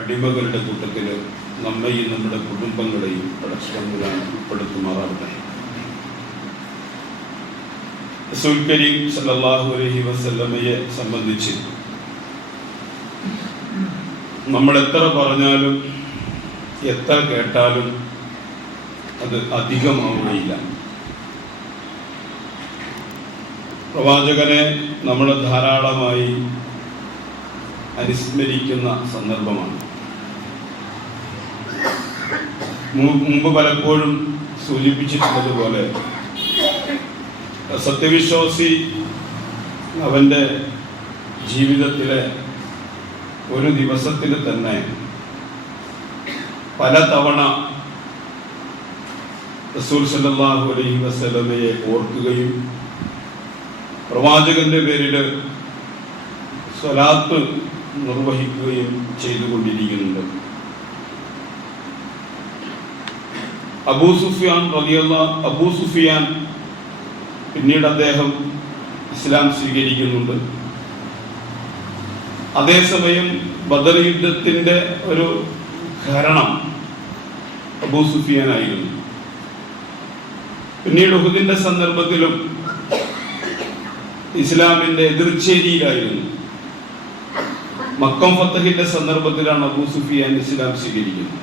അടിമകളുടെ കൂട്ടത്തിൽ നമ്മയും നമ്മുടെ കുടുംബങ്ങളെയും പടച്ചതമ്പുരാൻ ഉൾപ്പെടുത്തുമാറാവട്ടെ. റസൂൽ കരീം സല്ലല്ലാഹു അലൈഹി വസല്ലമയെ സംബന്ധിച്ച് നമ്മൾ എത്ര പറഞ്ഞാലും എത്ര കേട്ടാലും അത് അധികമാവുകയില്ല. പ്രവാചകനെ നമ്മൾ ധാരാളമായി അനുസ്മരിക്കുന്ന സന്ദർഭമാണ്. മുമ്പ് പലപ്പോഴും സൂചിപ്പിച്ചിട്ടുള്ളതുപോലെ സത്യവിശ്വാസി അവൻ്റെ ജീവിതത്തിലെ ഒരു ദിവസത്തിൽ തന്നെ പലതവണ റസൂൽ സല്ലല്ലാഹു അലൈഹി വസല്ലമയെ ഓർക്കുകയും പ്രവാചകന്റെ പേരിൽ സ്വലാത്ത് നിർവഹിക്കുകയും ചെയ്തുകൊണ്ടിരിക്കുന്നുണ്ട്. അബൂ സുഫിയാൻ പിന്നീട് അദ്ദേഹം ഇസ്ലാം സ്വീകരിക്കുന്നുണ്ട്. അതേസമയം ബദർ യുദ്ധത്തിന്റെ ഒരു കാരണം അബൂ സുഫിയാൻ ആയിരുന്നു. പിന്നീട് ഉഹുദിന്റെ സന്ദർഭത്തിലും ഇസ്ലാമിന്റെ എതിർചേരിയിലായിരുന്നു. മക്കം ഫത്തഹിന്റെ സന്ദർഭത്തിലാണ് അബൂ സുഫിയാൻ ഇസ്ലാം സ്വീകരിക്കുന്നത്.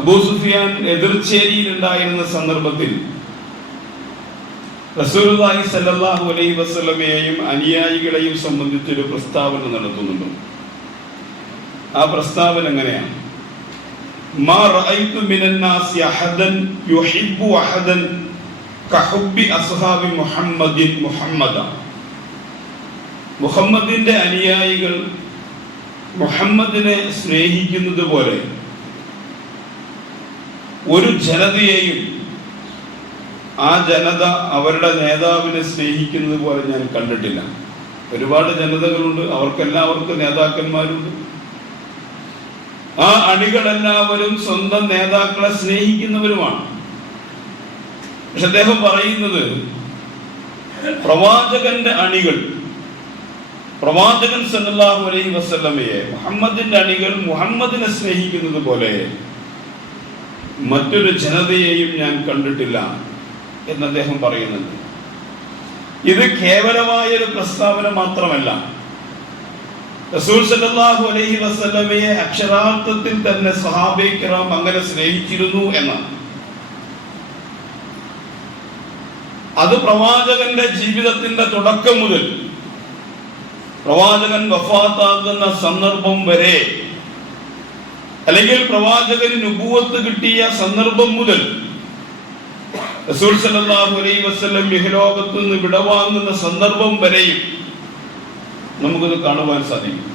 അബൂ സുഫിയാൻ എതിർചേരിയിൽ ഉണ്ടായിരുന്ന സന്ദർഭത്തിൽ റസൂലുള്ളാഹി സ്വല്ലല്ലാഹു അലൈഹി വസല്ലമയെയും അനുയായികളെയും സംബന്ധിച്ചൊരു പ്രസ്താവന നടത്തുന്നുണ്ട്. ആ പ്രസ്താവന എങ്ങനെയാണ്? മാ റഅയ്തു മിനൻ നാസി അഹദൻ യുഹിബ്ബു അഹദൻ കഹുബ്ബി അസ്ഹാബി മുഹമ്മദിൻ മുഹമ്മദ. മുഹമ്മദിന്റെ അനുയായികൾ മുഹമ്മദിനെ സ്നേഹിക്കുന്നത് പോലെ ഒരു ജനതയെയും ആ ജനത അവരുടെ നേതാവിനെ സ്നേഹിക്കുന്നത് പോലെ ഞാൻ കണ്ടിട്ടില്ല. ഒരുപാട് ജനതകളുണ്ട്, അവർക്കെല്ലാവർക്കും നേതാക്കന്മാരുണ്ട്. ആ അണികളെല്ലാവരും സ്വന്തം നേതാക്കളെ സ്നേഹിക്കുന്നവരുമാണ്. പക്ഷെ അദ്ദേഹം പറയുന്നത് പ്രവാചകന്റെ അണികൾ, പ്രവാചകൻ സല്ലല്ലാഹു അലൈഹി വസല്ലമയെ, മുഹമ്മദിന്റെ അണികൾ മുഹമ്മദിനെ സ്നേഹിക്കുന്നത് പോലെ മറ്റൊരു ജനതയെയും ഞാൻ കണ്ടിട്ടില്ല എന്ന് അദ്ദേഹം പറയുന്നുണ്ട്. ഇത് കേവലമായ ഒരു പ്രസ്താവന മാത്രമല്ല, റസൂൽ സല്ലല്ലാഹു അലൈഹി വസല്ലമയെ അക്ഷരാർത്ഥത്തിൽ തന്നെ സ്വഹാബയെ കിറാം അങ്ങനെ സ്നേഹിച്ചിരുന്നു എന്നാണ്. അത് പ്രവാചകന്റെ ജീവിതത്തിന്റെ തുടക്കം മുതൽ പ്രവാചകൻ വഫാത്താകുന്ന സന്ദർഭം വരെ, അല്ലെങ്കിൽ പ്രവാചകന് നുബുവത്ത് കിട്ടിയ സന്ദർഭം മുതൽ റസൂൽ സല്ലല്ലാഹു അലൈഹി വസല്ലം ഇഹലോകത്ത് നിന്ന് വിടവാങ്ങുന്ന സന്ദർഭം വരെയും നമുക്കത് കാണുവാൻ സാധിക്കും.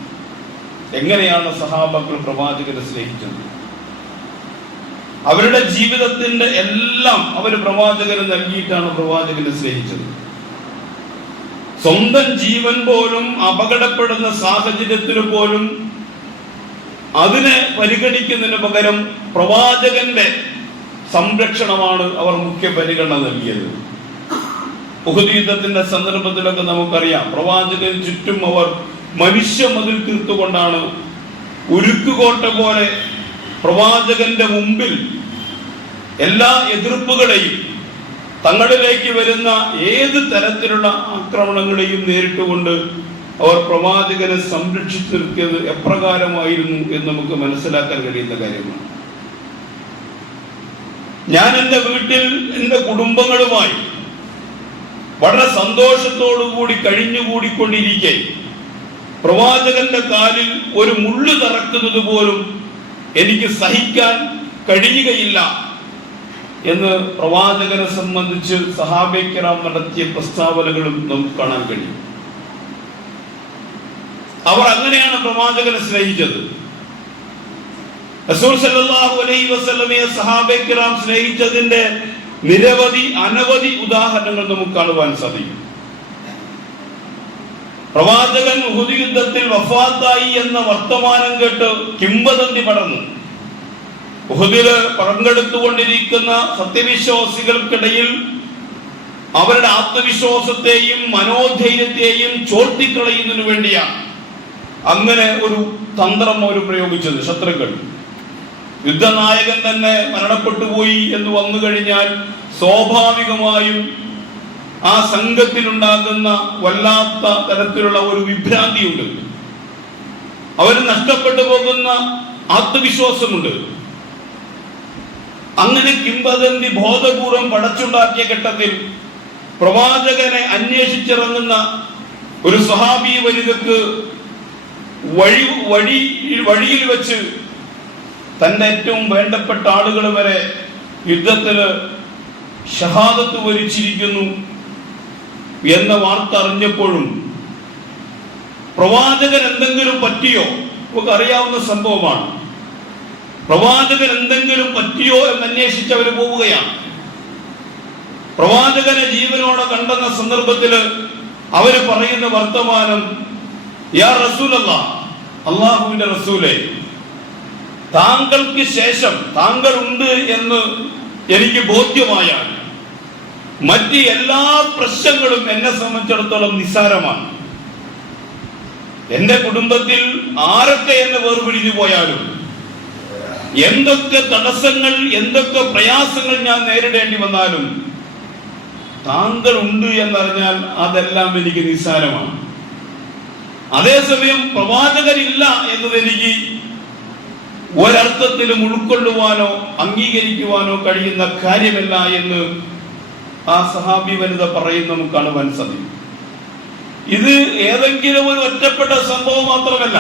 എങ്ങനെയാണ് സഹാബാക്കൾ പ്രവാചകനെ സ്നേഹിച്ചത്? അവരുടെ ജീവിതത്തിന്റെ എല്ലാം അവർ പ്രവാചകന് നൽകിയിട്ടാണ് പ്രവാചകനെ സ്നേഹിച്ചത്. സ്വന്തം ജീവൻ പോലും അപകടപ്പെടുന്ന സാഹചര്യത്തിൽ പോലും അതിനെ പരിഗണിക്കുന്നതിന് പകരം പ്രവാചകന്റെ സംരക്ഷണമാണ് അവർ മുഖ്യ പരിഗണന നൽകിയത്. ഉഹുദ് യുദ്ധത്തിന്റെ സന്ദർഭത്തിലൊക്കെ നമുക്കറിയാം, പ്രവാചകന് ചുറ്റും അവർ മനുഷ്യ മതിൽ തീർത്തുകൊണ്ടാണ് ഉരുക്കുകോട്ട പോലെ പ്രവാചകന്റെ മുമ്പിൽ എല്ലാ എതിർപ്പുകളെയും, തങ്ങളിലേക്ക് വരുന്ന ഏത് തരത്തിലുള്ള ആക്രമണങ്ങളെയും നേരിട്ടുകൊണ്ട് അവർ പ്രവാചകനെ സംരക്ഷിച്ചു നിർത്തിയത് എപ്രകാരമായിരുന്നു എന്ന് നമുക്ക് മനസ്സിലാക്കാൻ കഴിയുന്ന കാര്യമാണ്. ഞാൻ എൻ്റെ വീട്ടിൽ എൻ്റെ കുടുംബങ്ങളുമായി വളരെ സന്തോഷത്തോടുകൂടി കഴിഞ്ഞുകൂടിക്കൊണ്ടിരിക്കെ പ്രവാചകന്റെ കാലിൽ ഒരു മുള്ളു തറക്കുന്നത് പോലും എനിക്ക് സഹിക്കാൻ കഴിയുകയില്ല എന്ന് പ്രവാചകനെ സംബന്ധിച്ച് സഹാബയെ കിറാം നടത്തിയ പ്രസ്താവനകളും നമുക്ക് കാണാൻ കഴിയും. അവർ അങ്ങനെയാണ് പ്രവാചകനെ സ്നേഹിച്ചത്. റസൂൽ സല്ലല്ലാഹു അലൈഹി വസല്ലമയെ സഹാബയെ കിറാം സ്നേഹിച്ചതിന്റെ അനവധി ഉദാഹരണങ്ങൾ നമുക്ക് കാണുവാൻ സാധിക്കും. പ്രവാചകൻ ഉഹുദ് യുദ്ധത്തിൽ വഫാത്തായി എന്ന വർത്തമാനം കേട്ട് കിംവദന്തി പടർന്നു. ഉഹുദില് പങ്കെടുത്തുകൊണ്ടിരിക്കുന്ന സത്യവിശ്വാസികൾക്കിടയിൽ അവരുടെ ആത്മവിശ്വാസത്തെയും മനോധൈര്യത്തെയും ചോർത്തിക്കളയുന്നതിനു വേണ്ടിയാണ് അങ്ങനെ ഒരു തന്ത്രം അവർ പ്രയോഗിച്ചത്. ശത്രുക്കൾ, യുദ്ധനായകൻ തന്നെ മരണപ്പെട്ടു പോയി എന്ന് വന്നു കഴിഞ്ഞാൽ സ്വാഭാവികമായും ആ സംഘത്തിലുണ്ടാകുന്ന വല്ലാത്ത തരത്തിലുള്ള ഒരു വിഭ്രാന്തിയുണ്ട്, അവന് നഷ്ടപ്പെട്ടു പോകുന്ന ആത്മവിശ്വാസമുണ്ട്. അങ്ങനെ കിംവദന്തി ബോധപൂർവം പടച്ചുണ്ടാക്കിയ ഘട്ടത്തിൽ പ്രവാചകനെ അന്വേഷിച്ചിറങ്ങുന്ന ഒരു സ്വഹാബി വനിതക്ക് വഴിയിൽ വെച്ച് തന്റെ ഏറ്റവും വേണ്ടപ്പെട്ട ആളുകൾ വരെ യുദ്ധത്തില് ഷഹാദത്ത് വരിച്ചിരിക്കുന്നു എന്ന വാർത്ത അറിഞ്ഞപ്പോഴും പ്രവാചകൻ എന്തെങ്കിലും പറ്റിയോ, നമുക്ക് അറിയാവുന്ന സംഭവമാണ്, പ്രവാചകൻ എന്തെങ്കിലും പറ്റിയോ എന്ന് അന്വേഷിച്ച് അവർ പോവുകയാണ്. പ്രവാചകനെ ജീവനോടെ കണ്ടെന്ന സന്ദർഭത്തില് അവര് പറയുന്ന വർത്തമാനം, യാ റസൂലല്ലാഹ്, അല്ലാഹുവിന്റെ റസൂലേ, താങ്കൾക്ക് ശേഷം താങ്കൾ ഉണ്ട് എന്ന് എനിക്ക് ബോധ്യമായാൽ മറ്റ് എല്ലാ പ്രശ്നങ്ങളും എന്നെ സംബന്ധിച്ചിടത്തോളം നിസ്സാരമാണ്. എന്റെ കുടുംബത്തിൽ ആരൊക്കെ എന്നെ വേർപിടിഞ്ഞു പോയാലും, എന്തൊക്കെ തടസ്സങ്ങൾ, എന്തൊക്കെ പ്രയാസങ്ങൾ ഞാൻ നേരിടേണ്ടി വന്നാലും താങ്കൾ ഉണ്ട് എന്നറിഞ്ഞാൽ അതെല്ലാം എനിക്ക് നിസ്സാരമാണ്. അതേസമയം പ്രവാചകരില്ല എന്നതെനിക്ക് ഒരർത്ഥത്തിലും ഉൾക്കൊള്ളുവാനോ അംഗീകരിക്കുവാനോ കഴിയുന്ന കാര്യമല്ല എന്ന് ആ സഹാബി വനിത പറയുന്ന നമുക്ക് കാണുവാൻ സാധിക്കും. ഇത് ഏതെങ്കിലും ഒരു ഒറ്റപ്പെട്ട സംഭവം മാത്രമല്ല.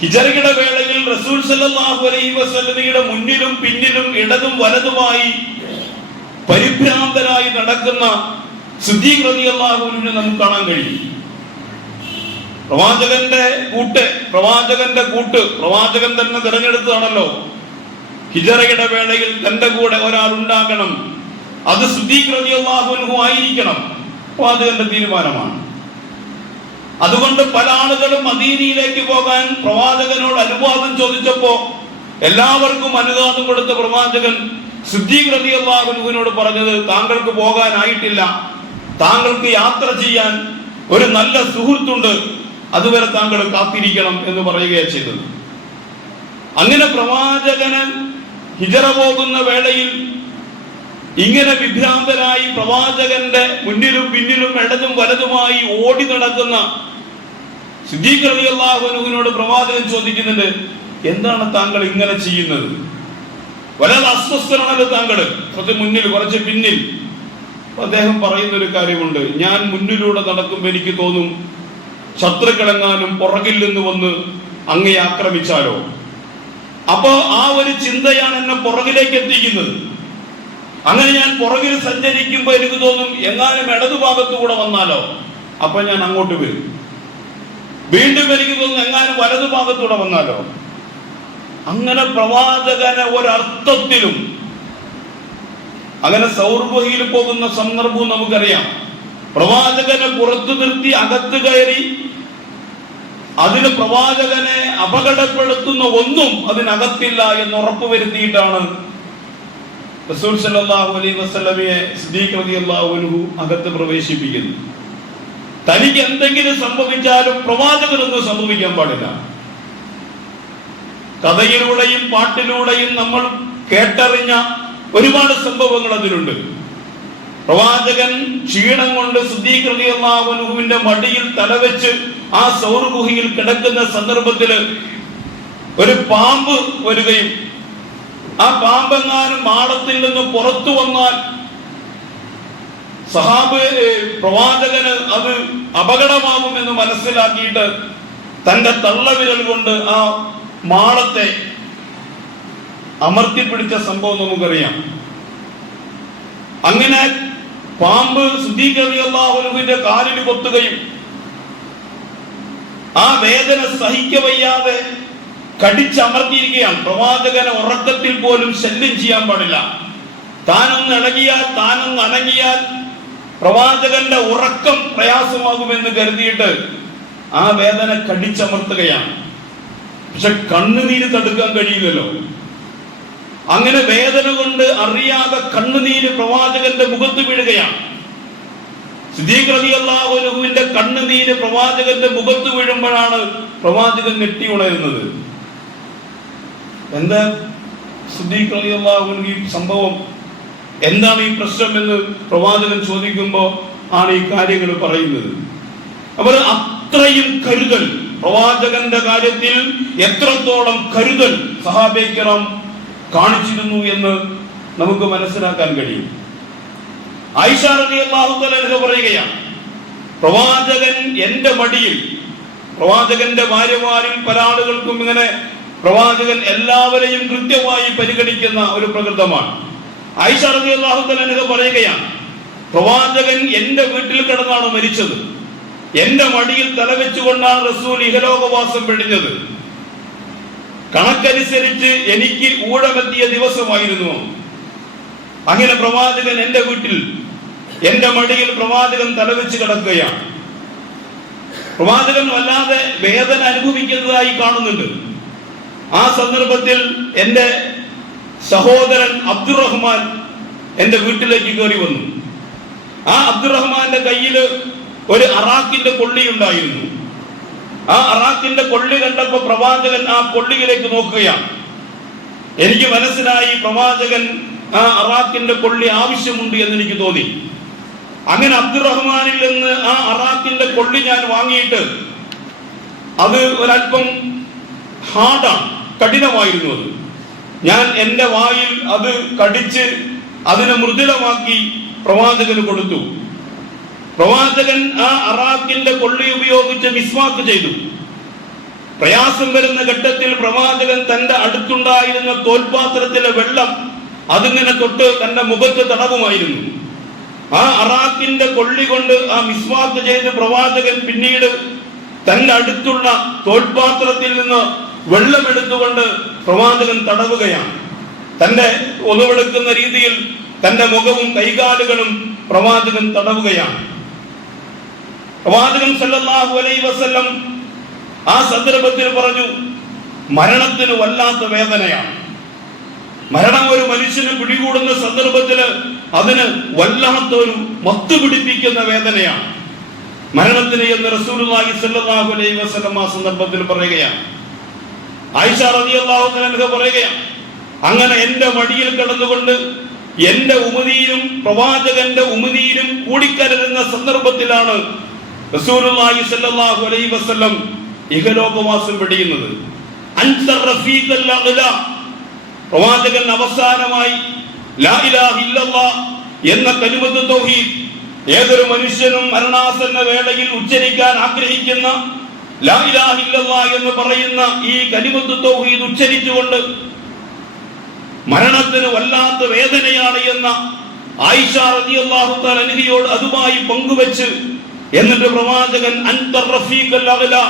ഹിജറയുടെ വേളയിൽ റസൂൽ സല്ലല്ലാഹു അലൈഹി വസല്ലമയുടെ മുന്നിലും പിന്നിലും ഇടതും വലതുമായി പരിഭ്രാന്തരായി നടക്കുന്ന സിദ്ദീഖ് റളിയല്ലാഹു അൻഹുവിനെ നമുക്ക് കാണാൻ കഴിയും. പ്രവാചകന്റെ കൂട്ട് പ്രവാചകൻ തന്നെ തിരഞ്ഞെടുത്തതാണല്ലോ. ഹിജറയുടെ വേളയിൽ തന്റെ കൂടെ ഒരാൾ ഉണ്ടാകണം, അത് സിദ്ദീഖ് റളിയല്ലാഹു അൻഹു ആയിരിക്കണം, പ്രവാചകന്റെ തീരുമാനമാണ്. അതുകൊണ്ട് പല ആളുകളും മദീനയിലേക്ക് പോകാൻ പ്രവാചകനോട് അനുവാദം ചോദിച്ചപ്പോ എല്ലാവർക്കും അനുവാദം കൊടുത്ത പ്രവാചകൻ സിദ്ദീഖ് റളിയല്ലാഹു അൻഹുവിനോട് പറഞ്ഞത്, താങ്കൾക്ക് പോകാനായിട്ടില്ല, താങ്കൾക്ക് യാത്ര ചെയ്യാൻ ഒരു നല്ല സുഹൃത്തുണ്ട്, അതുവരെ താങ്കൾ കാത്തിരിക്കണം എന്ന് പറയുകയാണ് ചെയ്തത്. അങ്ങനെ പ്രവാചകന് ഹിജറ പോകുന്ന വേളയിൽ ഇങ്ങനെ വിഭ്രാന്തരായി പ്രവാചകന്റെ മുന്നിലും പിന്നിലും ഇടതും വലതുമായി ഓടി നടക്കുന്ന സിദ്ദീഖ് റളിയല്ലാഹു അൻഹുവിനോട് പ്രവാചകൻ ചോദിക്കുന്നുണ്ട്, എന്താണ് താങ്കൾ ഇങ്ങനെ ചെയ്യുന്നത്? വളരെ അസ്വസ്ഥനാണല്ലോ താങ്കൾ, കുറച്ച് മുന്നിൽ കുറച്ച് പിന്നിൽ. അദ്ദേഹം പറയുന്ന ഒരു കാര്യമുണ്ട്, ഞാൻ മുന്നിലൂടെ നടക്കുമ്പോൾ എനിക്ക് തോന്നും ശത്രുക്കളെങ്ങാനും പുറകിൽ നിന്ന് വന്ന് അങ്ങേ ആക്രമിച്ചാലോ. അപ്പോ ആ ഒരു ചിന്തയാണ് എന്നെ പുറകിലേക്ക് എത്തിക്കുന്നത്. അങ്ങനെ ഞാൻ പുറകിൽ സഞ്ചരിക്കുമ്പോ എനിക്ക് തോന്നും എങ്ങാനും ഇടതുഭാഗത്തു കൂടെ വന്നാലോ, അപ്പൊ ഞാൻ അങ്ങോട്ട് വരും. വീണ്ടും എനിക്ക് തോന്നുന്നു എങ്ങാനും വലതുഭാഗത്തൂടെ വന്നാലോ. അങ്ങനെ പ്രവാചകനെ ഒരർത്ഥത്തിലും, അങ്ങനെ സൗർബഹിയിൽ പോകുന്ന സന്ദർഭവും നമുക്കറിയാം. പ്രവാചകനെ പുറത്തു നിർത്തി അകത്ത് കയറി അതിന് പ്രവാചകനെ അപകടപ്പെടുത്തുന്ന ഒന്നും അതിനകത്തില്ല എന്ന് ഉറപ്പുവരുത്തിയിട്ടാണ് റസൂൽ സല്ലല്ലാഹു അലൈഹി വസല്ലമയെ സിദ്ദീഖ് റളിയല്ലാഹു അൻഹു അകത്ത് പ്രവേശിപ്പിക്കുന്നത്. തനിക്ക് എന്തെങ്കിലും സംഭവിച്ചാലും പ്രവാചകനൊന്നും സംഭവിക്കാൻ പാടില്ല. കഥയിലൂടെയും പാട്ടിലൂടെയും നമ്മൾ കേട്ടറിഞ്ഞ ഒരുപാട് സംഭവങ്ങൾ അതിലുണ്ട്. പ്രവാചകൻ ക്ഷീണം കൊണ്ട് സിദ്ദീഖ് റളിയല്ലാഹു അൻഹുവിന്റെ മടിയിൽ തലവെച്ച് ആ സൗർ ഗുഹയിൽ കിടക്കുന്ന സന്ദർഭത്തില് ഒരു പാമ്പ് വരികയും ആ പാമ്പെങ്ങാനും മാടത്തിൽ നിന്ന് പുറത്തു വന്നാൽ പ്രവാചകന് അത് അപകടമാകുമെന്ന് മനസ്സിലാക്കിയിട്ട് തന്റെ തള്ളവിരൽ കൊണ്ട് ആ മാളത്തെ അമർത്തിപ്പിടിച്ച സംഭവം നമുക്കറിയാം. അങ്ങനെ പാമ്പ് സിദ്ദീഖ് റളിയല്ലാഹു അൻഹുവിന്റെ കാലിൽ കൊത്തുകയും ആ വേദന സഹിക്കവയ്യാതെ കടിച്ചമർത്തിയിരിക്കുകയാണ്. പ്രവാചകനെ ഉറക്കത്തിൽ പോലും ശല്യം ചെയ്യാൻ പാടില്ല. താനൊന്ന് ഇളകിയാൽ, താനൊന്ന് അനങ്ങിയാൽ പ്രവാചകന്റെ ഉറക്കം പ്രയാസമാകുമെന്ന് കരുതിയിട്ട് ആ വേദന കടിച്ചമർത്തുകയാണ്. പക്ഷെ കണ്ണുനീര് തടുക്കാൻ കഴിയില്ലല്ലോ. അങ്ങനെ വേദന കൊണ്ട് അറിയാതെ കണ്ണുനീര് പ്രവാചകന്റെ മുഖത്ത് വീഴുകയാണ്. സിദ്ദീഖ് റളിയല്ലാഹു അൻഹുവിന്റെ കണ്ണുനീര് പ്രവാചകന്റെ മുഖത്ത് വീഴുമ്പോഴാണ് പ്രവാചകൻ ഞെട്ടി ഉണരുന്നത്. എന്താ സിദ്ദീഖ് റളിയല്ലാഹു അൻഹു ഈ സംഭവം, എന്താണ് ഈ പ്രശ്നം എന്ന് പ്രവാചകൻ ചോദിക്കുമ്പോൾ ആണ് ഈ കാര്യങ്ങൾ പറയുന്നത്. അവർ അത്രയും കരുതൽ, പ്രവാചകന്റെ കാര്യത്തിൽ എത്രത്തോളം കരുതൽ സഹാബയെ കിറാം കാണിച്ചിരുന്നു എന്ന് നമുക്ക് മനസ്സിലാക്കാൻ കഴിയും. ആയിഷ റളിയല്ലാഹു തആല പറയുകയാണ്, പ്രവാചകൻ എന്റെ മടിയിൽ, പ്രവാചകന്റെ ഭാര്യമാരിൽ പല ആളുകൾക്കും ഇങ്ങനെ പ്രവാചകൻ എല്ലാവരെയും കൃത്യമായി പരിഗണിക്കുന്ന ഒരു പ്രകൃതമാണ്. ആയിഷ റളിയല്ലാഹു തആല പറയുകയാണ്, പ്രവാചകൻ എന്റെ വീട്ടിൽ കിടന്നാണ് മരിച്ചത്, എന്റെ മടിയിൽ തലവെച്ചുകൊണ്ടാണ് റസൂൽ ഇഹലോകവാസം വെടിഞ്ഞത്. കണക്കനുസരിച്ച് എനിക്ക് ഊഴമെത്തിയ ദിവസമായിരുന്നു. അങ്ങനെ പ്രവാചകൻ എന്റെ വീട്ടിൽ, എന്റെ മടിയിൽ പ്രവാചകൻ തലവെച്ച് കിടക്കുകയാണ്. പ്രവാചകൻ വല്ലാതെ വേദന അനുഭവിക്കുന്നതായി കാണുന്നുണ്ട്. ആ സന്ദർഭത്തിൽ എന്റെ സഹോദരൻ അബ്ദുറഹ്മാൻ എന്റെ വീട്ടിലേക്ക് കയറി വന്നു. ആ അബ്ദുറഹ്മാന്റെ കയ്യിൽ ഒരു അറാക്കിന്റെ കൊള്ളി ഉണ്ടായിരുന്നു. ആ അറാക്കിന്റെ കൊള്ളി കണ്ടപ്പോ പ്രവാചകൻ ആ കൊള്ളിയിലേക്ക് നോക്കുകയാണ്. എനിക്ക് മനസ്സിലായി പ്രവാചകൻ ആ അറാക്കിന്റെ കൊള്ളി ആവശ്യമുണ്ട് എന്ന് എനിക്ക് തോന്നി. അങ്ങനെ അബ്ദുറഹ്മാനിൽ നിന്ന് ആ അറാക്കിന്റെ കൊള്ളി ഞാൻ വാങ്ങിയിട്ട്, അത് ഒരല്പം ഹാർഡാണ്, കഠിനമായിരുന്നു. അത് ഞാൻ എന്റെ വായിൽ അത് കടിച്ച് അതിനെ മൃദുലമാക്കി പ്രവാചകന് കൊടുത്തു. പ്രവാചകൻ ആ അറാക്കിന്റെ കൊള്ളി ഉപയോഗിച്ച് മിസ്വാക്ക് ചെയ്തു. പ്രയാസം വരുന്ന ഘട്ടത്തിൽ പ്രവാചകൻ തന്റെ അടുത്തുണ്ടായിരുന്ന തോൽപാത്രത്തിലെ വെള്ളം അതിങ്ങനെ തൊട്ട് തന്റെ മുഖത്ത് തടവുമായിരുന്നു. ആ അറാക്കിന്റെ കൊള്ളി കൊണ്ട് ആ മിസ്വാക്ക് ചെയ്ത് പ്രവാചകൻ പിന്നീട് തന്റെ അടുത്തുള്ള തോൽപാത്രത്തിൽ നിന്ന് വെള്ളമെടുത്തുകൊണ്ട് പ്രവാചകൻ തടവുകയാണ്. തന്റെ ഒതുവെടുക്കുന്ന രീതിയിൽ തന്റെ മുഖവും കൈകാലുകളും പ്രവാചകൻ തടവുകയാണ്. പ്രവാചകൻ സല്ലല്ലാഹു അലൈഹി വസല്ലം ആ സന്ദർഭത്തിൽ പറഞ്ഞു, മരണത്തിന് വല്ലാത്ത വേദനയാണ്. മരണം ഒരു മനുഷ്യന് പിടികൂടുന്ന സന്ദർഭത്തില് അതിന് വല്ലാത്തൊരു മത്ത് പിടിപ്പിക്കുന്ന വേദനയാണ് മരണത്തിന് എന്ന് റസൂലുള്ളാഹി സ്വല്ലല്ലാഹു അലൈഹി വസല്ലം ആ സന്ദർഭത്തിൽ പറയുകയാണ്. ആയിഷ റളിയല്ലാഹു അൻഹ പറയുകയാണ്, അങ്ങനെ എന്റെ മടിയിൽ കിടന്നുകൊണ്ട് എന്റെ ഉമിനീരും പ്രവാചകന്റെ ഉമിനീരും കൂടിക്കലരുന്ന സന്ദർഭത്തിലാണ് റസൂലുള്ളാഹി സ്വല്ലല്ലാഹു അലൈഹി വസല്ലം ഇഹലോകവാസം വെടിയുന്നത്. അൻത റഫീഖൽ അഅ്ലാ, പ്രവാചകൻ അവസാനമായി ലാ ഇലാഹ ഇല്ലല്ലാഹ് എന്ന കലിമത്ത് തൗഹീദ് ഏതൊരു മനുഷ്യനും മരണാസന്ന വേളയിൽ ഉച്ചരിക്കാൻ ആഗ്രഹിക്കുന്ന ലാ ഇലാഹ ഇല്ലല്ലാഹ് എന്ന് പറയുന്ന ഈ കലിമത്ത് തൗഹീദ് ഉച്ചരിച്ചുകൊണ്ട് മരണത്തിന് വല്ലാത്ത വേദനയാണ് എന്ന ആയിഷ റളിയല്ലാഹു തആല അൻഹയോട് അതുമായി പങ്കുവെച്ച് എന്നിട്ട് പ്രവാചകൻ അൻത റഫീഖൽ അഅ്ലാ,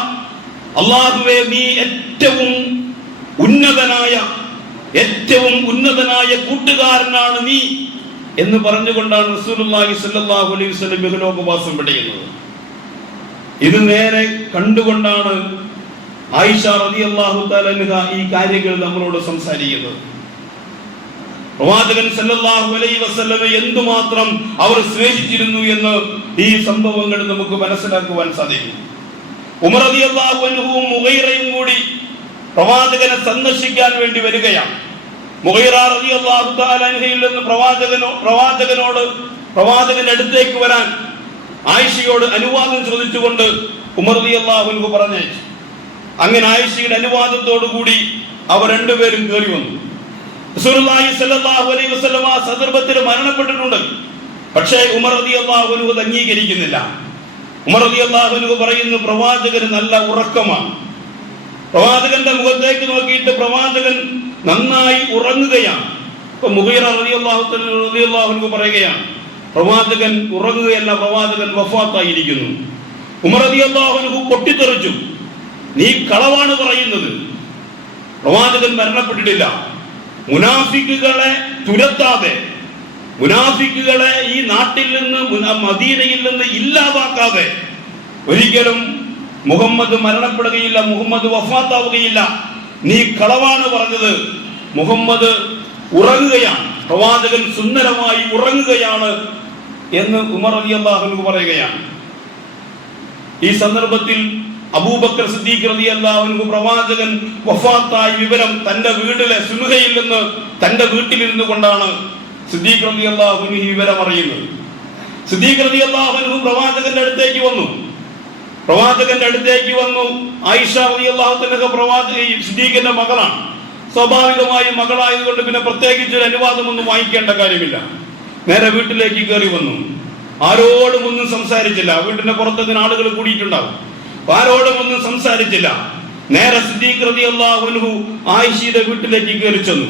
അല്ലാഹുവേ നീ ഏറ്റവും ഉന്നതനായ കൂട്ടുകാരനാണ് നീ എന്ന് പറഞ്ഞുകൊണ്ടാണ് റസൂലുള്ളാഹി സ്വല്ലല്ലാഹു അലൈഹി വസല്ലം ഇഹലോകവാസം വെടിയുന്നത്. ഇത് നേരെ കണ്ടുകൊണ്ടാണ് ആയിഷ റളിയല്ലാഹു തആല അൻഹ ഈ കാര്യങ്ങൾ നമ്മളോട് സംസാരിക്കുന്നത്. പ്രവാചകൻ സല്ലല്ലാഹു അലൈഹി വസല്ലം എന്തുമാത്രം അവർ സ്നേഹിച്ചിരുന്നു എന്ന് ഈ സംഭവങ്ങൾ നമുക്ക് മനസ്സിലാക്കുവാൻ സാധിക്കും. ഉമർ റളിയല്ലാഹു അൻഹുവും മുഗൈറയും കൂടി പ്രവാചകനെ സന്ദർശിക്കാൻ വേണ്ടി വരികയാണ്. മുഗൈറ റളിയല്ലാഹു തആല അൻഹയിൽ നിന്ന് പ്രവാചകനോട് പ്രവാചകന്റെ അടുത്തേക്ക് വരാൻ ആയിഷയോട് അനുവാദം ചോദിച്ചുകൊണ്ട് ഉമർ റളിയല്ലാഹു അൻഹു പറഞ്ഞയച്ചു. അങ്ങനെ ആയിഷയുടെ അനുവാദത്തോടു കൂടി അവർ രണ്ടുപേരും കയറി വന്നു. റസൂലുള്ളാഹി സ്വല്ലല്ലാഹു അലൈഹി വസല്ലം ആ സന്ദർഭത്തിൽ മരണപ്പെട്ടിട്ടുണ്ട്. പക്ഷേ ഉമർ റളിയല്ലാഹു അൻഹു അത് അംഗീകരിക്കുന്നില്ല. ഉമർ റളിയല്ലാഹു അൻഹു പറയുന്നു, പ്രവാചകന് നല്ല ഉറക്കമാണ്. പ്രവാചകന്റെ മുഖത്തേക്ക് നോക്കിയിട്ട് പ്രവാചകൻ നന്നായി ഉറങ്ങുകയാണ്. ഇപ്പൊ മുഗീറ റളിയല്ലാഹു അൻഹു പറയുകയാണ്, പ്രവാചകൻ ഉറങ്ങുകയല്ല, പ്രവാചകൻ വഫാത്തായിരിക്കുന്നു. ഉമർ റളിയല്ലാഹു അൻഹു പൊട്ടിത്തെറിച്ചു, നീ കളവാണ് പറയുന്നത്, പ്രവാചകൻ മരണപ്പെട്ടിട്ടില്ല. മുനാഫിക്കുകളെ തുരത്താതെ, മുനാഫിക്കുകളെ ഈ നാട്ടിൽ നിന്ന് മദീനയിൽ നിന്ന് ഇല്ലാതാക്കാതെ ഒരിക്കലും മുഹമ്മദ് മരണപ്പെടുകയില്ല, മുഹമ്മദ് വഫാത്താവുകയില്ല. നീ കളവാണ് പറഞ്ഞത്. മുഹമ്മദ് ഉറങ്ങുകയാണ്, പ്രവാചകൻ സുന്ദരമായി ഉറങ്ങുകയാണ് എന്ന് ഉമർ റളിയല്ലാഹു അൻഹു പറയുകയാണ്. ഈ സന്ദർഭത്തിൽ അബൂബക്കർ സിദ്ദീഖ് റളിയല്ലാഹു അൻഹു പ്രവാചകൻ വഫാത്തായ വിവരം തന്റെ വീട്ടിലെ സുനുഹയിൽ നിന്ന്, തന്റെ വീട്ടിലിരുന്നു കൊണ്ടാണ് സിദ്ദീഖ് റളിയല്ലാഹു അൻഹു ഈ വിവരം അറിയുന്നത്. സിദ്ദീഖ് റളിയല്ലാഹു അൻഹു പ്രവാചകന്റെ അടുത്തേക്ക് വന്നു. ആയിഷ റളിയല്ലാഹു അൻഹ സിദ്ദീഖിന്റെ മകളാണ്. സ്വാഭാവികമായും മകളായതുകൊണ്ട് പിന്നെ പ്രത്യേകിച്ച് ഒരു അനുവാദമൊന്നും വാങ്ങിക്കേണ്ട കാര്യമില്ല. നേരെ വീട്ടിലേക്ക് കയറി വന്നു. ആരോടും ഒന്നും സംസാരിച്ചില്ല. വീട്ടിന്റെ പുറത്തേക്ക് ആളുകൾ കൂടിയിട്ടുണ്ടാവും. ആരോടും ഒന്നും സംസാരിച്ചില്ല. നേരെ സിദ്ദീഖ് റളിയല്ലാഹു അൻഹു ആയിഷയുടെ വീട്ടിലേക്ക് കയറി ചെന്നു.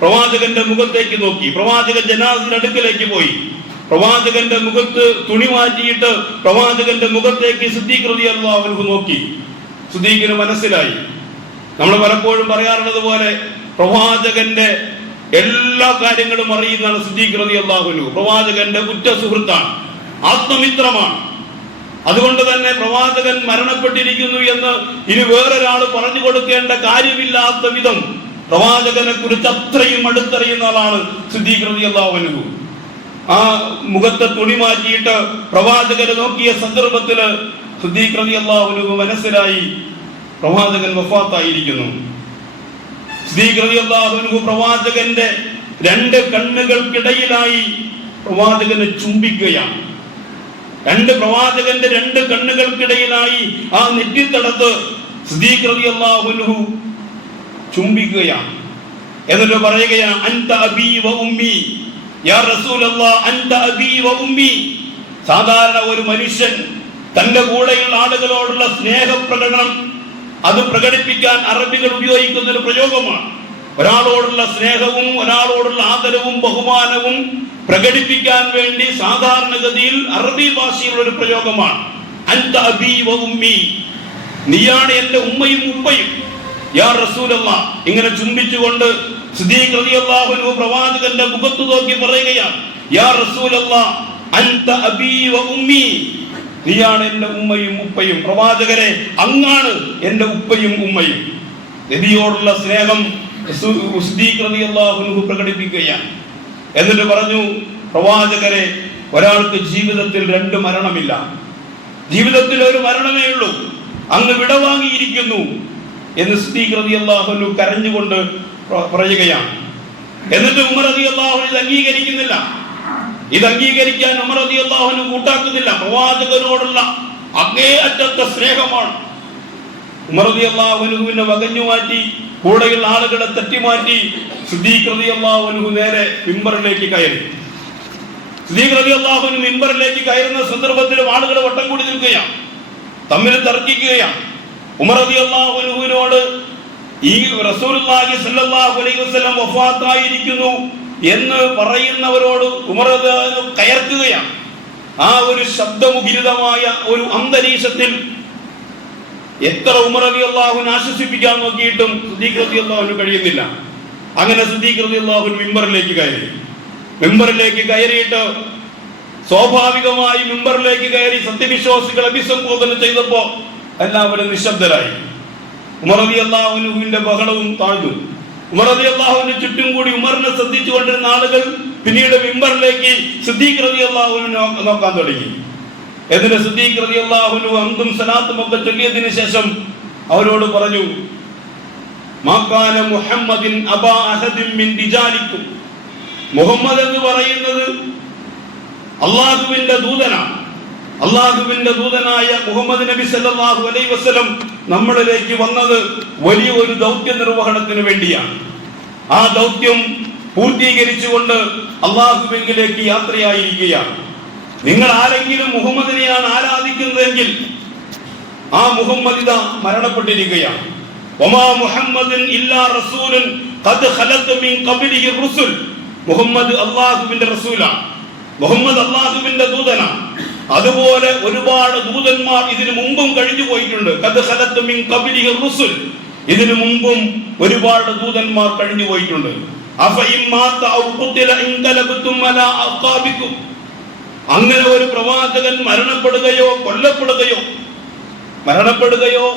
പ്രവാചകന്റെ മുഖത്തേക്ക് നോക്കി. പ്രവാചകൻ ജനാസയുടെ അടുക്കലേക്ക് പോയി. പ്രവാചകന്റെ മുഖത്ത് തുണി മാറ്റിയിട്ട് പ്രവാചകന്റെ മുഖത്തേക്ക് സിദ്ദീഖ് റളിയല്ലാഹു അൻഹു നോക്കി. സിദ്ദീഖിന് മനസ്സിലായി. നമ്മൾ പലപ്പോഴും പറയാറുള്ളത് പോലെ പ്രവാചകന്റെ എല്ലാ കാര്യങ്ങളും അറിയുന്നതാണ് സിദ്ദീഖ് റളിയല്ലാഹു അൻഹു. പ്രവാചകന്റെ ഉറ്റ സുഹൃത്താണ്, ആത്മമിത്രമാണ്. അതുകൊണ്ട് തന്നെ പ്രവാചകൻ മരണപ്പെട്ടിരിക്കുന്നു എന്ന് ഇനി വേറൊരാൾ പറഞ്ഞു കൊടുക്കേണ്ട കാര്യമില്ലാത്ത വിധം പ്രവാചകനെ കുറിച്ച് അത്രയും അടുത്തറിയുന്ന ആളാണ് സിദ്ദീഖ് റളിയല്ലാഹു അൻഹു. ആ മുഖത്തെ തുണി മാറ്റിയിട്ട് പ്രവാചകനെ നോക്കിയ സന്ദർഭത്തില് സിദ്ദീഖ് റളിയല്ലാഹു അൻഹു മനസ്സിലായി പ്രവാചകൻ വഫാത്തായിരിക്കുന്നു. സിദ്ദീഖ് റളിയല്ലാഹു അൻഹു പ്രവാചകന്റെ രണ്ട് കണ്ണുകൾക്കിടയിലായി പ്രവാചകനെ ചുംബിക്കുകയാണ്. പ്രവാചകന്റെ രണ്ട് കണ്ണുകൾക്കിടയിലായി ആ നെറ്റിത്തടത്ത് സിദ്ദീഖ് റളിയല്ലാഹു അൻഹു ചുംബിക്കുകയാണ്. എന്നിട്ട് പറയുകയാണ്, അൻത അബീ വ ഉമ്മി, യാ റസൂലല്ലാഹ് അൻത അബീ വ ഉമ്മി. സാധാരണ ഒരു മനുഷ്യൻ തന്റെ കൂടെയുള്ള ആളുകളോടുള്ള സ്നേഹപ്രകടനം അത് പ്രകടിപ്പിക്കാൻ അറബികൾ ഉപയോഗിക്കുന്ന ഒരു പ്രയോഗമാണ്. ഒരാളോടുള്ള സ്നേഹവും ഒരാളോടുള്ള ആദരവും ബഹുമാനവും പ്രകടിപ്പിക്കാൻ വേണ്ടി സാധാരണഗതിയിൽ അറബി ഭാഷയിലുള്ള ഒരു പ്രയോഗമാണ്. അൻത അബീ വ ഉമ്മി, നീയാണ് എന്റെ ഉമ്മയും ഉപ്പയും. യാ റസൂലല്ലാഹ്, ഇങ്ങനെ ചുംബിച്ചുകൊണ്ട് സിദ്ദീഖ് റളിയല്ലാഹു അൻഹു പ്രവാചകന്റെ മുഖത്ത് നോക്കി പറയുകയാണ്, യാ റസൂലല്ലാഹ് അൻത അബീ വ ഉമ്മി, നീയാണ് എന്റെ ഉമ്മയും ഉപ്പയും. പ്രവാചകരെ, അങ്ങാണ് എന്റെ ഉപ്പയും ഉമ്മയും. നബിയോടുള്ള സ്നേഹം സിദ്ദീഖ് റളിയല്ലാഹു അൻഹു പ്രകടിപ്പിക്കുകയാണ്. എന്നിട്ട് പറഞ്ഞു, പ്രവാചകരെ, ഒരാൾക്ക് ജീവിതത്തിൽ രണ്ട് മരണമില്ല, ജീവിതത്തിൽ ഒരു മരണമേ ഉള്ളൂ, അങ്ങ് വിടവാങ്ങിയിരിക്കുന്നു എന്ന് സിദ്ദീഖ് റളിയല്ലാഹു അൻഹു കരഞ്ഞുകൊണ്ട് പറയുകയാണ്. എന്നിട്ട് ഉമർ റളിയല്ലാഹു അൻഹു ഇത് അംഗീകരിക്കുന്നില്ല. ഇത് അംഗീകരിക്കാൻ ഉമർ റളിയല്ലാഹു അൻഹു കൂട്ടാക്കുന്നില്ല. പ്രവാചകനോടുള്ള അങ്ങേയറ്റത്തെ സ്നേഹമാണ്. ഉമർ റളിയല്ലാഹു അൻഹുവിനെ വകഞ്ഞു മാറ്റി കൂടെയുള്ള ആളുകളെ തട്ടിമാറ്റി സിദ്ദീഖ് റളിയല്ലാഹു അൻഹു നേരെ മിമ്പറിലേക്ക് കയറി. സിദ്ദീഖ് റളിയല്ലാഹു അൻഹു മിമ്പറിലേക്ക് കയറുന്ന സന്ദർഭത്തിൽ ആളുകൾ വട്ടം കൂടി നിൽക്കുകയാണ്, തമ്മിൽ തർക്കിക്കുകയാണ്. ഉമർ റളിയല്ലാഹു അൻഹുവിനോട് ഈ റസൂലുള്ളാഹി സ്വല്ലല്ലാഹു അലൈഹി വസല്ലം വഫാത്തായിരിക്കുന്നു എന്ന് പറയുന്നവരോട് ഉമർ കയർക്കുകയാണ്. ആ ഒരു ശബ്ദമുഖരിതമായ ഒരു അന്തരീക്ഷത്തിൽ എത്ര ഉമർ റളിയല്ലാഹു അൻഹു ആശ്വസിപ്പിക്കാൻ നോക്കിയിട്ടും സിദ്ദീഖ് റളിയല്ലാഹു അൻഹു കഴിയുന്നില്ല. അങ്ങനെ സിദ്ദീഖ് റളിയല്ലാഹു അൻഹു മിമ്പറിലേക്ക് കയറിയിട്ട് സ്വാഭാവികമായി മിമ്പറിലേക്ക് കയറി സത്യവിശ്വാസികൾ അഭിസംബോധന ചെയ്തപ്പോ എല്ലാവരും നിശബ്ദരായി. ഉമർ റളിയല്ലാഹു അൻഹുവിന്റെ ബഹളവും താഴ്ന്നു. ഉമർ റളിയല്ലാഹു അൻഹു ചുറ്റും കൂടി ഉമറിനെ ശ്രദ്ധിച്ചുകൊണ്ടിരുന്ന ആളുകൾ പിന്നീട് മിമ്പറിലേക്ക് സിദ്ദീഖ് റളിയല്ലാഹു അൻഹു നോക്കാൻ തുടങ്ങി. എന്നിട്ട് സിദ്ദീഖ് റളിയല്ലാഹു അൻഹു അന്തും സലാത്തും ഒക്കെ ചൊല്ലിയതിനു ശേഷം അവരോട് പറഞ്ഞു, മാ കാന മുഹമ്മദിൻ അബാ അഹദിൻ മിൻ റിജാലിക്കും, മുഹമ്മദ് എന്ന് പറയുന്നത് അല്ലാഹുവിന്റെ ദൂതനാണ്. അല്ലാഹുവിന്റെ ദൂതനായ മുഹമ്മദ് നബി സല്ലല്ലാഹു അലൈഹി വസല്ലം നമ്മളിലേക്ക് വന്നത് വലിയ ഒരു ദൗത്യ നിർവഹണത്തിന് വേണ്ടിയാണ്. ആ ദൗത്യം പൂർത്തീകരിച്ചുകൊണ്ട് അല്ലാഹുവിലേക്ക് യാത്രയായിരിക്കുകയാണ്. നിങ്ങൾ ആരെങ്കിലും മുഹമ്മദിനെയാണ് ആരാധിക്കുന്നതെങ്കിൽ ആ മുഹമ്മദ് ഇതാ മരണപ്പെട്ടിരിക്കുകയാണ്. വമാ മുഹമ്മദുൻ ഇല്ലാ റസൂലുൻ ഖദ് ഖലത് മിൻ ഖബ്ലിഹി റുസുൽ, മുഹമ്മദ് അല്ലാഹുവിന്റെ റസൂലാണ്, മുഹമ്മദ് അല്ലാഹുവിന്റെ ദൂതനാണ്. അതുപോലെ ഒരുപാട് ദൂതന്മാർ ഇതിനു മുമ്പും കഴിഞ്ഞു പോയിട്ടുണ്ട്. ഖദ് ഖലത് മിൻ ഖബ്ലിഹി റുസുൽ, ഇതിനു മുമ്പും ഒരുപാട് ദൂതന്മാർ കഴിഞ്ഞു പോയിട്ടുണ്ട്. അഫഇൻ മാത ഔ ഖുതില ഇൻകലബതും അലാ അഖാബികും, അങ്ങനെ ഒരു പ്രവാചകൻ മരണപ്പെടുകയോ കൊല്ലപ്പെടുകയോ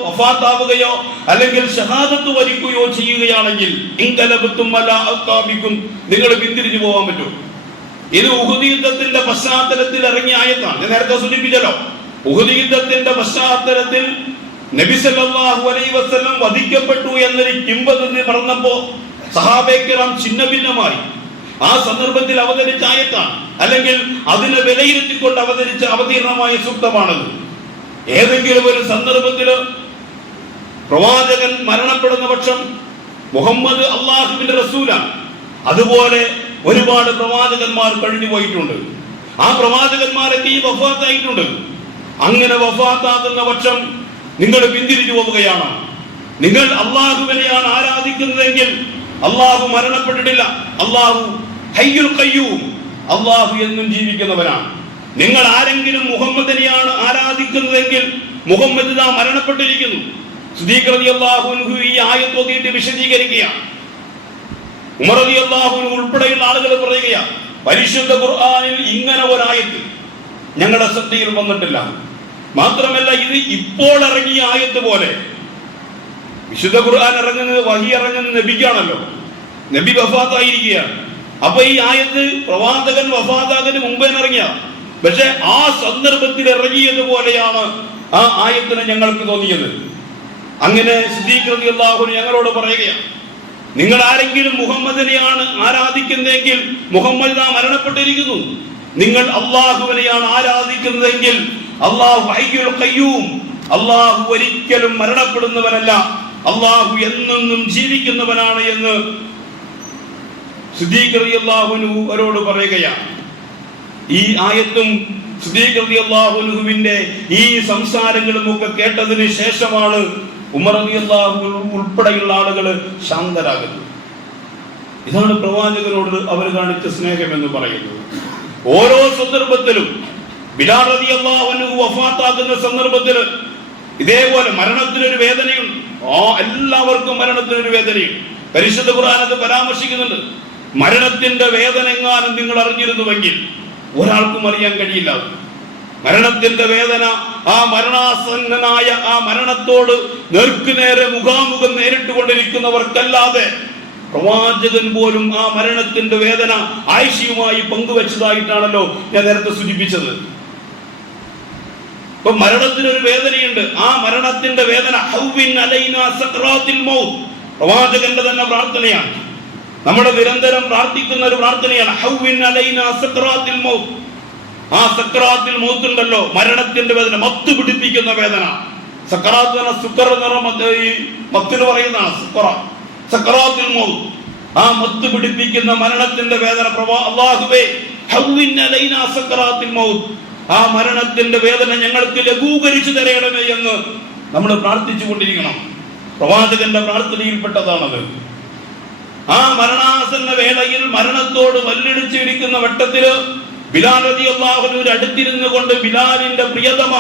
വഫാത്താവുകയോ അല്ലെങ്കിൽ ഷഹാദത്ത് വരിക്കുകയോ ചെയ്യുകയാണെങ്കിൽ ഇൻകലബതും അലാ അഖാബികും, നിങ്ങൾ പിന്തിരിഞ്ഞു പോകാൻ പറ്റുമോ? ഇത് ഉഹുദ് യുദ്ധത്തിന്റെ പശ്ചാത്തലത്തിൽ ഇറങ്ങിയ ആയത്താണ്. ഞാൻ നേരത്തെ സൂചിപ്പിച്ചല്ലോ, ഉഹുദ് യുദ്ധത്തിന്റെ പശ്ചാത്തലത്തിൽ നബി സല്ലല്ലാഹു അലൈഹി വസല്ലം വധിക്കപ്പെട്ടു എന്നൊരു കിംവദന്തി പറഞ്ഞപ്പോ സഹാബാക്കൾ ഛിന്ന ഭിന്നമായി. ആ സന്ദർഭത്തിൽ അവതരിച്ച ആയത്താണ്, അല്ലെങ്കിൽ അതിനെ വിലയിരുത്തിക്കൊണ്ട് അവതരിച്ച അവതീർണമായ സൂക്തമാണത്. ഏതെങ്കിലും ഒരു സന്ദർഭത്തിൽ പ്രവാചകൻ മരണപ്പെടുന്ന പക്ഷം മുഹമ്മദ് അള്ളാഹുവിന്റെ റസൂലാണ്. അതുപോലെ ഒരുപാട് പ്രവാചകന്മാർ കഴിഞ്ഞു പോയിട്ടുണ്ട്. ആ പ്രവാചകന്മാരൊക്കെ ഈ വഫാത്തായിട്ടുണ്ട്. അങ്ങനെ വഫാത്താകുന്ന പക്ഷം നിങ്ങൾ പിന്തിരിഞ്ഞു പോവുകയാണ്. നിങ്ങൾ അള്ളാഹുവിനെയാണ് ആരാധിക്കുന്നതെങ്കിൽ അള്ളാഹു മരണപ്പെട്ടിട്ടില്ല. അള്ളാഹു ഹയ്യുൽ ഖയ്യൂം, അള്ളാഹു എന്നും ജീവിക്കുന്നവനാണ്. നിങ്ങൾ ആരെങ്കിലും മുഹമ്മദിനെയാണ് ആരാധിക്കുന്നതെങ്കിൽ മുഹമ്മദ് ദാ മരണപ്പെട്ടിരിക്കുന്നു. സിദ്ദീഖ് റളിയല്ലാഹു അൻഹു ഈ ആയത്ത് ഓതിയിട്ട് വിശദീകരിക്കുകയാണ്. ഉമർ റളിയല്ലാഹു അൻഹു ഉൾപ്പെടെയുള്ള ആളുകൾ പറയുകയാണ്, പരിശുദ്ധ ഖുർആനിൽ ഇങ്ങനെ ഒരായത്ത് ഞങ്ങളുടെ ശ്രദ്ധയിൽ വന്നിട്ടില്ല. മാത്രമല്ല ഇത് ഇപ്പോൾ ഇറങ്ങിയ ആയത്ത് പോലെ. വിശുദ്ധ ഖുർആൻ ഇറങ്ങുന്നത്, വഹി ഇറങ്ങുന്നത് നബിക്കാണല്ലോ. നബി വഫാത്തായിരിക്കുകയാണ്. അപ്പൊ ഈ ആയത്ത് പ്രവാചകൻ വഫാത്താകുന്നതിന് മുമ്പേ ഇറങ്ങിയ, പക്ഷെ ആ സന്ദർഭത്തിൽ ഇറങ്ങിയതുപോലെയാണ് ആ ആയത്തിന് ഞങ്ങൾക്ക് തോന്നിയത്. അങ്ങനെ സിദ്ദീഖ് റളിയല്ലാഹു അൻഹു ഞങ്ങളോട് പറയുകയാണ്, നിങ്ങൾ ആരെങ്കിലും മുഹമ്മദിനെയാണ് ആരാധിക്കുന്നതെങ്കിൽ മുഹമ്മദ് നാം മരണപ്പെട്ടിരിക്കുന്നു. നിങ്ങൾ അള്ളാഹുവിനെയാണ് ആരാധിക്കുന്നതെങ്കിൽ അള്ളാഹു ഹയ്യുൽ ഖയ്യൂം, അള്ളാഹു ഒരിക്കലും മരണപ്പെടുന്നവനല്ല, അള്ളാഹു എന്നെന്നും ജീവിക്കുന്നവനാണ് എന്ന് സിദ്ദീഖ് റളിയല്ലാഹു അൻഹു അവരോട് പറയുകയാണ്. ഈ ആയത്തും സിദ്ദീഖ് റളിയല്ലാഹു അൻഹുവിന്റെ ഈ സംസാരങ്ങളും ഒക്കെ കേട്ടതിന് ശേഷമാണ് ഉമർ റളിയല്ലാഹു അൻഹു ഉൾപ്പെടെയുള്ള ആളുകൾ ശാന്തരാകുന്നത്. ഇതാണ് പ്രവാചകനോട് അവർ കാണിച്ച സ്നേഹം എന്ന് പറയുന്നത്. ഓരോ സന്ദർഭത്തിലും ബിലാൽ റളിയല്ലാഹു അൻഹു വഫാത്താകുന്ന സന്ദർഭത്തിൽ ഇതേപോലെ മരണത്തിനൊരു വേദനയുണ്ട്. എല്ലാവർക്കും മരണത്തിനൊരു വേദനയുണ്ട്. പരിശുദ്ധ ഖുർആൻ അത് പരാമർശിക്കുന്നുണ്ട്. മരണത്തിന്റെ വേദന എങ്ങാനും നിങ്ങൾ അറിഞ്ഞിരുന്നുവെങ്കിൽ ഒരാൾക്കും അറിയാൻ കഴിയില്ല. മരണത്തിന്റെ വേദന, ആ മരണാസന്നനായ ആ മരണത്തോട് നേർക്കുനേരെ മുഖാമുഖം നേരിട്ട് കൊണ്ടിരിക്കുന്നവർക്കല്ലാതെ പ്രവാചകൻ പോലും ആ മരണത്തിന്റെ വേദന ആയിഷയുമായി പങ്കുവെച്ചതായിട്ടാണല്ലോ ഞാൻ നേരത്തെ സൂചിപ്പിച്ചത്. ഇപ്പൊ മരണത്തിനൊരു വേദനയുണ്ട്. ആ മരണത്തിന്റെ വേദന ഹൗവിൻ അലൈനാ സക്റാത്തിൽ മൗത്ത്, പ്രവാചകന്റെ തന്നെ പ്രാർത്ഥനയാണ്. നമ്മുടെ നിരന്തരം പ്രാർത്ഥിക്കുന്ന ഒരു പ്രാർത്ഥനയാണ് ഹൗവിൻ അലൈനാ സക്റാത്തിൽ മൗത്ത്. ആ സക്റാത്തിൽ മൗത്ത് ഉണ്ടല്ലോ, മരണത്തിന്റെ വേദന, മത്ത് പിടിപ്പിക്കുന്ന വേദന. സക്റാത്ത് എന്ന സുക്കർ മത്തിന് പറയുന്നതാണ് സക്റാത്തുൽ മൗത്ത്. ആ മത്ത് പിടിപ്പിക്കുന്ന മരണത്തിന്റെ വേദന അല്ലാഹുവേ ഹൗവിൻ അലൈനാ സക്റാത്തുൽ മൗത്ത്, ആ മരണത്തിന്റെ വേദന ഞങ്ങൾക്ക് ലഘൂകരിച്ചു തരണമേ എന്ന് നമ്മൾ പ്രാർത്ഥിച്ചു കൊണ്ടിരിക്കണം. പ്രവാചകന്റെ പ്രാർത്ഥനയിൽപ്പെട്ടതാണത്. ആ മരണാസന്ന വേളയിൽ മരണത്തോട് വല്ലിടിച്ചിരിക്കുന്ന വട്ടത്തില് ബിലാൽ റളിയല്ലാഹു അൻഹു അടുത്തിരുന്നു കൊണ്ട് ബിലാലിന്റെ പ്രിയതമ,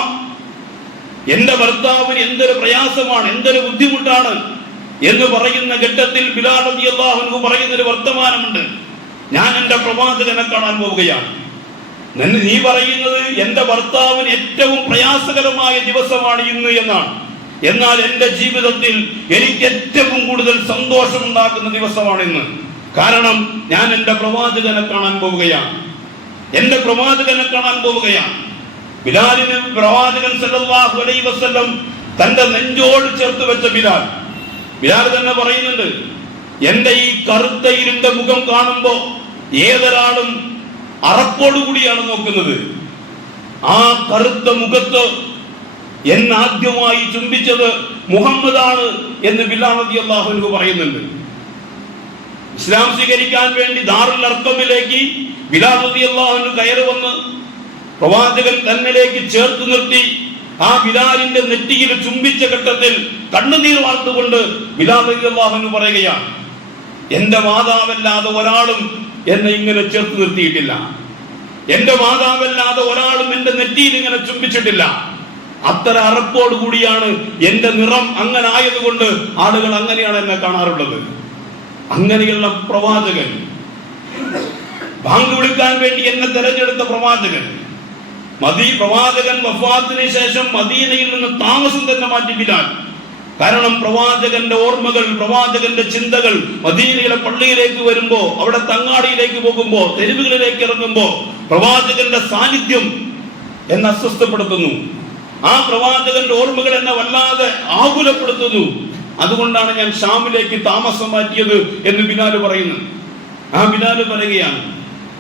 എന്റെ ഭർത്താവിന് എന്തൊരു പ്രയാസമാണ്, എന്തൊരു ബുദ്ധിമുട്ടാണ് എന്ന് പറയുന്ന ഘട്ടത്തിൽ ബിലാൽ റളിയല്ലാഹു അൻഹു പറയുന്നൊരു വർത്തമാനമുണ്ട്. ഞാൻ എന്റെ പ്രവാചകനെ കാണാൻ പോവുകയാണ്. നീ പറയുന്നത് എന്റെ ഭർത്താവിന് ഏറ്റവും പ്രയാസകരമായ ദിവസമാണ് ഇന്ന് എന്നാണ്. എന്നാൽ എന്റെ ജീവിതത്തിൽ എനിക്ക് ഏറ്റവും കൂടുതൽ സന്തോഷമുണ്ടാക്കുന്ന ദിവസമാണ് ഇന്ന്. കാരണം ഞാൻ എന്റെ പ്രവാചകനെ കാണാൻ പോവുകയാണ്. എന്റെ പ്രവാചകനെ കാണാൻ പോവുകയാണ്. ബിലാലിന് പ്രവാചകൻ സല്ലല്ലാഹു അലൈഹി വസല്ലം തന്റെ നെഞ്ചോട് ചേർത്ത് വെച്ച ബിലാൽ തന്നെ പറയുന്നുണ്ട്, എന്റെ ഈ കറുത്ത ഇരുണ്ട മുഖം കാണുമ്പോ ഏതൊരാളും അറപ്പോടുകൂടിയാണ് നോക്കുന്നത്. ആ കറുത്ത മുഖത്ത് എന്നാദ്യമായി ചുംബിച്ചത് മുഹമ്മദാണ് എന്ന് ബിലാൽ റളിയല്ലാഹു അൻഹു പറയുന്നുണ്ട്. ഇസ്ലാം സ്വീകരിക്കാൻ വേണ്ടി ദാറുൽ അർഖമിലേക്ക് ബിലാൽ റളിയല്ലാഹു അൻഹു കയറി വന്ന് പ്രവാചകൻ തന്നിലേക്ക് ചേർത്ത് നിർത്തി ആ ബിലാലിന്റെ നെറ്റിയിൽ ചുംബിച്ച ഘട്ടത്തിൽ കണ്ണുനീർ വാർത്തുകൊണ്ട് ബിലാൽ റളിയല്ലാഹു അൻഹു പറയുകയാണ്, എന്റെ മാതാവല്ലാതെ ഒരാളും എന്നെ ഇങ്ങനെ ചേർത്ത് നിർത്തിയിട്ടില്ല. എന്റെ മാതാവല്ലാതെ ഒരാളും എന്റെ നെറ്റിയിൽ ഇങ്ങനെ ചുംബിച്ചിട്ടില്ല. അത്ര അറപ്പോട് കൂടിയാണ് എന്റെ നിറം അങ്ങനെ ആയതുകൊണ്ട് ആളുകൾ അങ്ങനെയാണ് എന്നെ കാണാറുള്ളത്. അങ്ങനെയുള്ള പ്രവാചകൻ, ബാങ്ക് വിളിക്കാൻ വേണ്ടി എന്നെ തെരഞ്ഞെടുത്ത പ്രവാചകൻ, പ്രവാചകൻ വഫാത്തിന് ശേഷം മദീനയിൽ നിന്ന് താമസം തന്നെ മാറ്റി ബിലാൽ. കാരണം പ്രവാചകന്റെ ഓർമ്മകൾ, പ്രവാചകന്റെ ചിന്തകൾ മദീനയിലെ പള്ളിയിലേക്ക് വരുമ്പോ, അവിടെ തങ്ങാടിയിലേക്ക് പോകുമ്പോ, തെരുവുകളിലേക്ക് ഇറങ്ങുമ്പോ പ്രവാചകന്റെ സാന്നിധ്യം എന്നെ അസ്വസ്ഥപ്പെടുത്തുന്നു. ആ പ്രവാചകന്റെ ഓർമ്മകൾ എന്നെ വല്ലാതെ ആകുലപ്പെടുത്തുന്നു. അതുകൊണ്ടാണ് ഞാൻ ഷാമിലേക്ക് താമസം മാറ്റിയത് എന്ന് ബിലാൽ പറയുന്നു. ആ ബിലാൽ പറയുകയാണ്,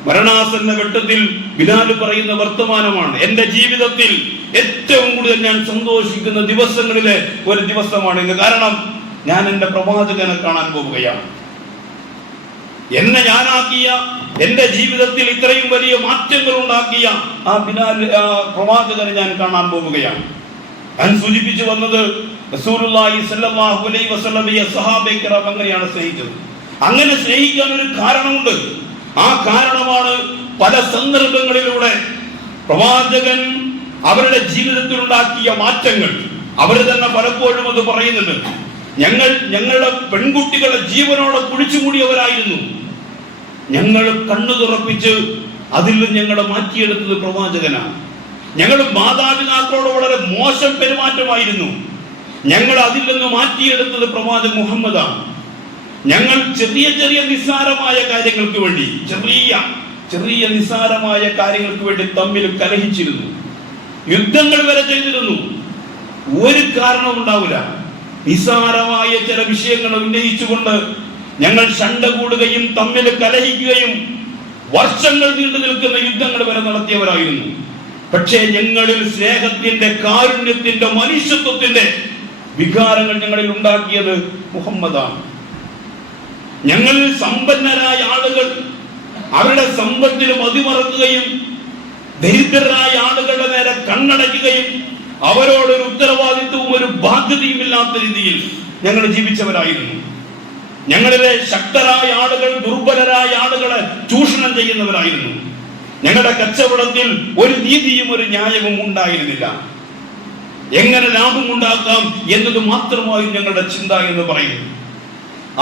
മരണാസന്ന ഘട്ടത്തിൽ ബിലാൽ പറയുന്ന വർത്തമാനമാണ്, എന്റെ ജീവിതത്തിൽ ഏറ്റവും കൂടുതൽ ഞാൻ സന്തോഷിക്കുന്ന ദിവസങ്ങളിലെ ഒരു ദിവസമാണ് ഇന്ന്. കാരണം ഞാൻ എന്റെ പ്രവാചകനെ കാണാൻ പോവുകയാണ്. എന്നെ ഞാനാക്കിയ, എന്റെ ജീവിതത്തിൽ ഇത്രയും വലിയ മാറ്റങ്ങൾ ഉണ്ടാക്കിയ ആ ബിലാൽ, ആ പ്രവാചകനെ ഞാൻ കാണാൻ പോവുകയാണ്. ഞാൻ സൂചിപ്പിച്ചു വന്നത് റസൂലുള്ളാഹി സ്വല്ലല്ലാഹു അലൈഹി വസല്ലമയെ സഹാബയെ കിറാം അങ്ങനെയാണ് സ്നേഹിച്ചത്. അങ്ങനെ സ്നേഹിക്കാൻ ഒരു കാരണമുണ്ട്. ആ കാരണമാണ് പല സന്ദർഭങ്ങളിലൂടെ പ്രവാചകൻ അവരുടെ ജീവിതത്തിൽ ഉണ്ടാക്കിയ മാറ്റങ്ങൾ. അവർ തന്നെ പലപ്പോഴും അത് പറയുന്നുണ്ട്. ഞങ്ങളുടെ പെൺകുട്ടികളെ ജീവനോടെ കുഴിച്ചുമൂടിയവരായിരുന്നു. ഞങ്ങൾ കണ്ണു തുറപ്പിച്ച് അതിൽ നിന്ന് ഞങ്ങളെ മാറ്റിയെടുത്തത് പ്രവാചകനാണ്. ഞങ്ങൾ മാതാപിതാക്കളോട് വളരെ മോശം പെരുമാറ്റമായിരുന്നു. ഞങ്ങൾ അതിൽ നിന്ന് മാറ്റിയെടുത്തത് പ്രവാചകൻ മുഹമ്മദാണ്. ഞങ്ങൾ ചെറിയ ചെറിയ നിസ്സാരമായ കാര്യങ്ങൾക്ക് വേണ്ടി, ചെറിയ നിസ്സാരമായ കാര്യങ്ങൾക്ക് വേണ്ടി തമ്മിൽ കലഹിച്ചിരുന്നു, യുദ്ധങ്ങൾ വരെ ചെയ്തിരുന്നു. ഒരു കാരണവും ഉണ്ടാവില്ല. നിസ്സാരമായ ചില വിഷയങ്ങൾ ഉന്നയിച്ചുകൊണ്ട് ഞങ്ങൾ ശണ്ട കൂടുകയും തമ്മിൽ കലഹിക്കുകയും വർഷങ്ങൾ നീണ്ടു നിൽക്കുന്ന യുദ്ധങ്ങൾ വരെ നടത്തിയവരായിരുന്നു. പക്ഷേ ഞങ്ങളിൽ സ്നേഹത്തിന്റെ, കാരുണ്യത്തിന്റെ, മനുഷ്യത്വത്തിന്റെ വികാരങ്ങൾ ഞങ്ങളിൽ ഉണ്ടാക്കിയത് മുഹമ്മദാണ്. ഞങ്ങളിൽ സമ്പന്നരായ ആളുകൾ അവരുടെ സമ്പത്തിന് മതിമറക്കുകയും ദരിദ്രരായ ആളുകളുടെ നേരെ കണ്ണടയ്ക്കുകയും അവരോടൊരു ഉത്തരവാദിത്വവും ഒരു ബാധ്യതയും ഇല്ലാത്ത രീതിയിൽ ഞങ്ങൾ ജീവിച്ചവരായിരുന്നു. ഞങ്ങളിലെ ശക്തരായ ആളുകൾ ദുർബലരായ ആളുകളെ ചൂഷണം ചെയ്യുന്നവരായിരുന്നു. ഞങ്ങളുടെ കച്ചവടത്തിൽ ഒരു നീതിയും ഒരു ന്യായവും ഉണ്ടായിരുന്നില്ല. എങ്ങനെ ലാഭമുണ്ടാക്കാം എന്നത് മാത്രമായും ഞങ്ങളുടെ ചിന്ത എന്ന് പറയുന്നു.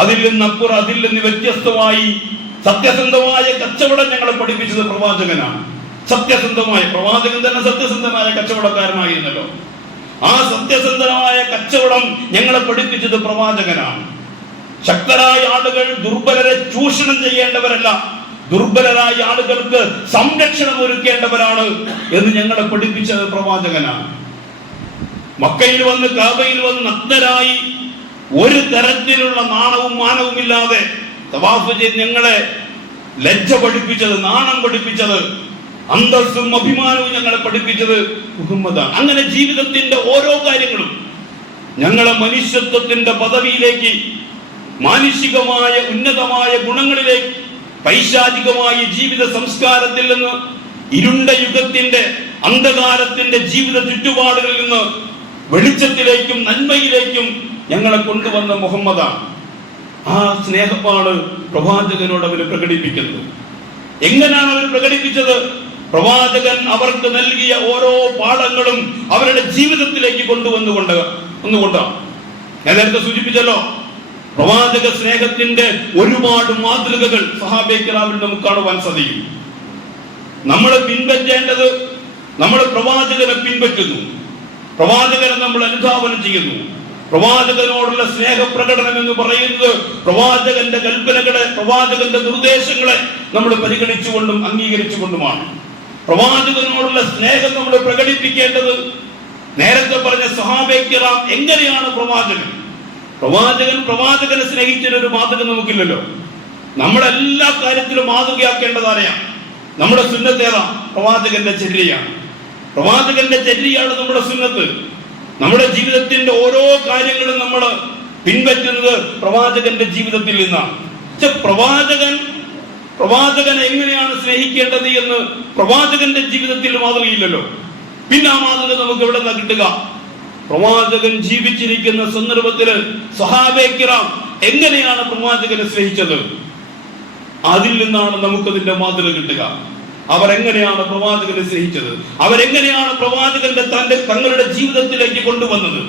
അതിൽ നിന്നപ്പുറം, അതിൽ നിന്ന് വ്യത്യസ്തമായി സത്യസന്ധമായ കച്ചവടം ഞങ്ങളെ പഠിപ്പിച്ചത് പ്രവാചകനാണ്. സത്യസന്ധമായ പ്രവാചകൻ തന്നെ സത്യസന്ധമായ കച്ചവടക്കാരനായിരുന്നല്ലോ. ആ സത്യസന്ധമായ കച്ചവടം ഞങ്ങളെ പഠിപ്പിച്ചത് പ്രവാചകനാണ്. ശക്തരായ ആളുകൾ ദുർബലരെ ചൂഷണം ചെയ്യേണ്ടവരല്ല, ദുർബലരായ ആളുകൾക്ക് സംരക്ഷണം ഒരുക്കേണ്ടവരാണ് എന്ന് ഞങ്ങളെ പഠിപ്പിച്ചത് പ്രവാചകനാണ്. മക്കയിൽ വന്ന്, കാബയിൽ വന്ന് നഗ്നരായി ഒരു തരത്തിലുള്ള നാണവും മാനവും ഇല്ലാതെ തവാഫ് ചെയ്ത് ഞങ്ങളെ ലജ്ജ പഠിപ്പിച്ചത്, നാണം പഠിപ്പിച്ചത്, അന്തസ്സും അഭിമാനവും ഞങ്ങളെ പഠിപ്പിച്ചത് മുഹമ്മദാണ്. അങ്ങനെ ജീവിതത്തിന്റെ ഓരോ കാര്യങ്ങളും ഞങ്ങളെ മനുഷ്യത്വത്തിന്റെ പദവിയിലേക്ക്, മാനുഷികമായ ഉന്നതമായ ഗുണങ്ങളിലേക്ക്, പൈശാചികമായ ജീവിത സംസ്കാരത്തിൽ നിന്ന്, ഇരുണ്ട യുഗത്തിന്റെ, അന്ധകാരത്തിന്റെ ജീവിത ചുറ്റുപാടുകളിൽ നിന്ന് വെളിച്ചത്തിലേക്കും നന്മയിലേക്കും ഞങ്ങളെ കൊണ്ടുവന്ന മുഹമ്മദാണ്. ആ സ്നേഹമാണ് പ്രവാചകനോട് അവർ പ്രകടിപ്പിക്കുന്നത്. എങ്ങനെയാണ് അവർ പ്രകടിപ്പിച്ചത്? പ്രവാചകൻ അവർക്ക് നൽകിയ ഓരോ പാഠങ്ങളും അവരുടെ ജീവിതത്തിലേക്ക് കൊണ്ടുവന്നുകൊണ്ടാണ്. ഞാൻ നേരത്തെ സൂചിപ്പിച്ചല്ലോ, പ്രവാചക സ്നേഹത്തിന്റെ ഒരുപാട് മാതൃകകൾ സഹാബയെ കിറാമിൽ നമുക്ക് കാണുവാൻ സാധിക്കും. നമ്മൾ പിൻപറ്റേണ്ടത്, നമ്മൾ പ്രവാചകനെ പിൻപറ്റുന്നു, പ്രവാചകനെ നമ്മൾ അനുധാവനം ചെയ്യുന്നു. പ്രവാചകനോടുള്ള സ്നേഹപ്രകടനം എന്ന് പറയുന്നത് പ്രവാചകന്റെ കൽപ്പനകളെ, പ്രവാചകന്റെ നിർദ്ദേശങ്ങളെ നമ്മൾ പരിഗണിച്ചുകൊണ്ടും അംഗീകരിച്ചുകൊണ്ടുമാണ്. പ്രവാചകനോടുള്ള സ്നേഹം നമ്മൾ പ്രകടിപ്പിക്കേണ്ടത്, നേരത്തെ പറഞ്ഞ സഹാബയെ കിറാം എങ്ങനെയാണ് പ്രവാചകനെ സ്നേഹിച്ചൊരു മാതൃക നമുക്കില്ലല്ലോ. നമ്മളെല്ലാ കാര്യത്തിലും മാതൃകയാക്കേണ്ടതാരെയാണ്? നമ്മുടെ സുന്നത്തേതാ? പ്രവാചകന്റെ ചര്യയാണ്. പ്രവാചകന്റെ ചര്യയാണ് നമ്മുടെ സുന്നത്ത്. നമ്മുടെ ജീവിതത്തിന്റെ ഓരോ കാര്യങ്ങളും നമ്മൾ പിൻപറ്റുന്നത് പ്രവാചകന്റെ ജീവിതത്തിൽ നിന്നാണ്. പ്രവാചകൻ എങ്ങനെയാണ് സ്നേഹിക്കേണ്ടത് എന്ന് പ്രവാചകന്റെ ജീവിതത്തിൽ മാതൃകയില്ലല്ലോ. പിന്നെ ആ മാതൃക നമുക്ക് എവിടെ നിന്നാ കിട്ടുക? പ്രവാചകൻ ജീവിച്ചിരിക്കുന്ന സന്ദർഭത്തിൽ സഹാബയെ കിറാം എങ്ങനെയാണ് പ്രവാചകനെ സ്നേഹിച്ചത്? അതിൽ നിന്നാണ് നമുക്കതിന്റെ മാതൃക കിട്ടുക. അവരെങ്ങനെയാണ് പ്രവാചകനെ സ്നേഹിച്ചത്? അവരെങ്ങനെയാണ് പ്രവാചകന്റെ തങ്ങളുടെ ജീവിതത്തിലേക്ക് കൊണ്ടുവന്നത്?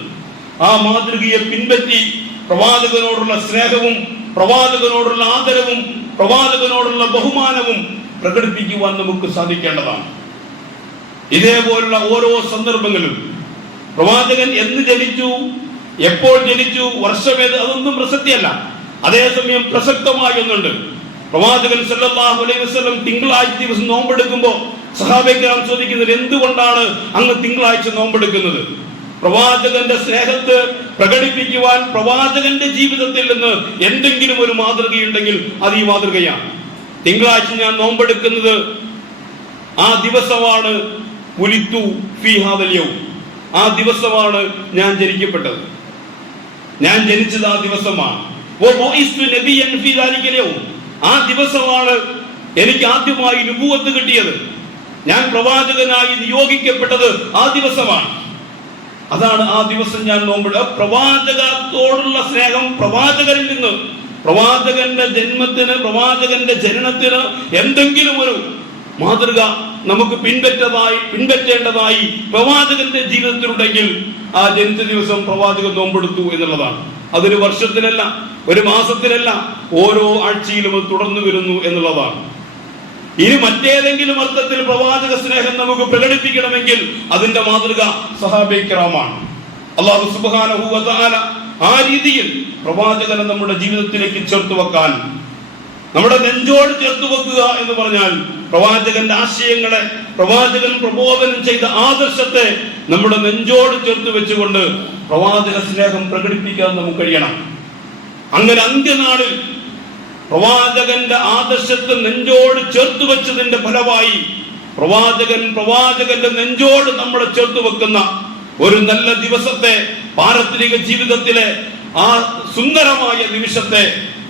ആ മാതൃകയെ പിൻപറ്റി പ്രവാചകനോടുള്ള സ്നേഹവും, പ്രവാചകനോടുള്ള ആദരവും, പ്രവാചകനോടുള്ള ബഹുമാനവും പ്രകടിപ്പിക്കുവാൻ നമുക്ക് സാധിക്കേണ്ടതാണ്. ഇതേപോലുള്ള ഓരോ സന്ദർഭങ്ങളും പ്രവാചകൻ എന്ന് ജനിച്ചു, എപ്പോൾ ജനിച്ചു, വർഷമേത്, അതൊന്നും പ്രസക്തിയല്ല. അതേസമയം പ്രസക്തമായ ഒന്നുണ്ട്. പ്രവാചകൻ സല്ലല്ലാഹു അലൈഹി വസല്ലം തിങ്കളാഴ്ച ദിവസം നോമ്പെടുക്കുമ്പോൾ സഹാബികളാം ചോദിക്കുന്നത്, എന്തുകൊണ്ടാണ് അങ്ങ് തിങ്കളാഴ്ച നോമ്പെടുക്കുന്നത്? പ്രവാചകന്റെ സ്നേഹത്തെ പ്രകടിപ്പിക്കുവാൻ പ്രവാചകന്റെ ജീവിതത്തിൽ നിന്ന് എന്തെങ്കിലും ഒരു മാതൃകയുണ്ടെങ്കിൽ അത് ഈ മാതൃകയാണ്. തിങ്കളാഴ്ച ഞാൻ നോമ്പെടുക്കുന്നത് ആ ദിവസമാണ് ഉലിത്തു ഫീ ഹാദൽ യൗം, ആ ദിവസമാണ് ഞാൻ ജനിക്കപ്പെട്ടത്, ഞാൻ ജനിച്ചത് ആ ദിവസമാണ്. ആ ദിവസമാണ് എനിക്ക് ആദ്യമായി നുബുവത്ത് കിട്ടിയത്, ഞാൻ പ്രവാചകനായി നിയോഗിക്കപ്പെട്ടത് ആ ദിവസമാണ്. അതാണ് ആ ദിവസം ഞാൻ നോമ്പിടുക. പ്രവാചകത്തോടുള്ള സ്നേഹം, പ്രവാചകരിൽ നിന്ന് പ്രവാചകന്റെ ജന്മത്തിന്, പ്രവാചകന്റെ ജനനത്തിന് എന്തെങ്കിലും ഒരു മാതൃക നമുക്ക് പിൻപറ്റേണ്ടതായി പ്രവാചകന്റെ ജീവിതത്തിലുണ്ടെങ്കിൽ ആ ജനിച്ച ദിവസം പ്രവാചകൻ നോമ്പെടുത്തു എന്നുള്ളതാണ്. അതൊരു വർഷത്തിലല്ല, ഒരു മാസത്തിലല്ല, ഓരോ ആഴ്ചയിലും അത് തുടർന്നു വരുന്നു എന്നുള്ളതാണ്. ഇനി മറ്റേതെങ്കിലും അർത്ഥത്തിൽ പ്രവാചക സ്നേഹം നമുക്ക് പ്രകടിപ്പിക്കണമെങ്കിൽ അതിന്റെ മാതൃക സഹാബയെ കിറാമാണ്. അല്ലാഹു സുബ്ഹാനഹു വ തആല ആ രീതിയിൽ പ്രവാചകനെ നമ്മുടെ ജീവിതത്തിലേക്ക് ചേർത്ത് വെക്കാൻ, നമ്മുടെ നെഞ്ചോട് ചേർത്ത് വെക്കുക എന്ന് പറഞ്ഞാൽ പ്രവാചകന്റെ ആശയങ്ങളെ, പ്രവാചകൻ പ്രബോധനം ചെയ്ത ആദർശത്തെ നമ്മുടെ നെഞ്ചോട് ചേർത്ത് വെച്ചുകൊണ്ട് പ്രവാചക സ്നേഹം പ്രകടിപ്പിക്കാൻ നമുക്ക് കഴിയണം. അങ്ങനെ അന്ത്യനാളിൽ പ്രവാചകന്റെ ആദർശത്തെ നെഞ്ചോട് ചേർത്ത് വെച്ചതിന്റെ ഫലമായി പ്രവാചകന്റെ നെഞ്ചോട് നമ്മളെ ചേർത്ത് വെക്കുന്ന ഒരു നല്ല ദിവസത്തെ, പാരത്രിക ജീവിതത്തിലെ ആ സുന്ദരമായ നിമിഷത്തെ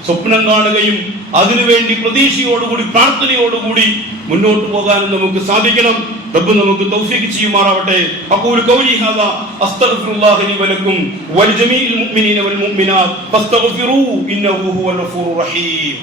സ്വപ്നം കാണുകയും അതിനുവേണ്ടി പ്രതീക്ഷയോടുകൂടി, പ്രാർത്ഥനയോടുകൂടി മുന്നോട്ട് പോകാനും നമുക്ക് സാധിക്കണം. റബ്ബ് നമുക്ക് തൗഫീഖ് ചെയ്യുമാറാവട്ടെ. അഖൂലു ഖൗലി ഹാദാ അസ്തഗ്ഫിറുല്ലാഹ ലി വലക്കും വലിജമീഇൽ മുഅ്മിനീന വൽ മുഅ്മിനാത്ത് ഫസ്തഗ്ഫിറൂ ഇന്നഹു ഹുവൽ ഗഫൂറുർ റഹീം.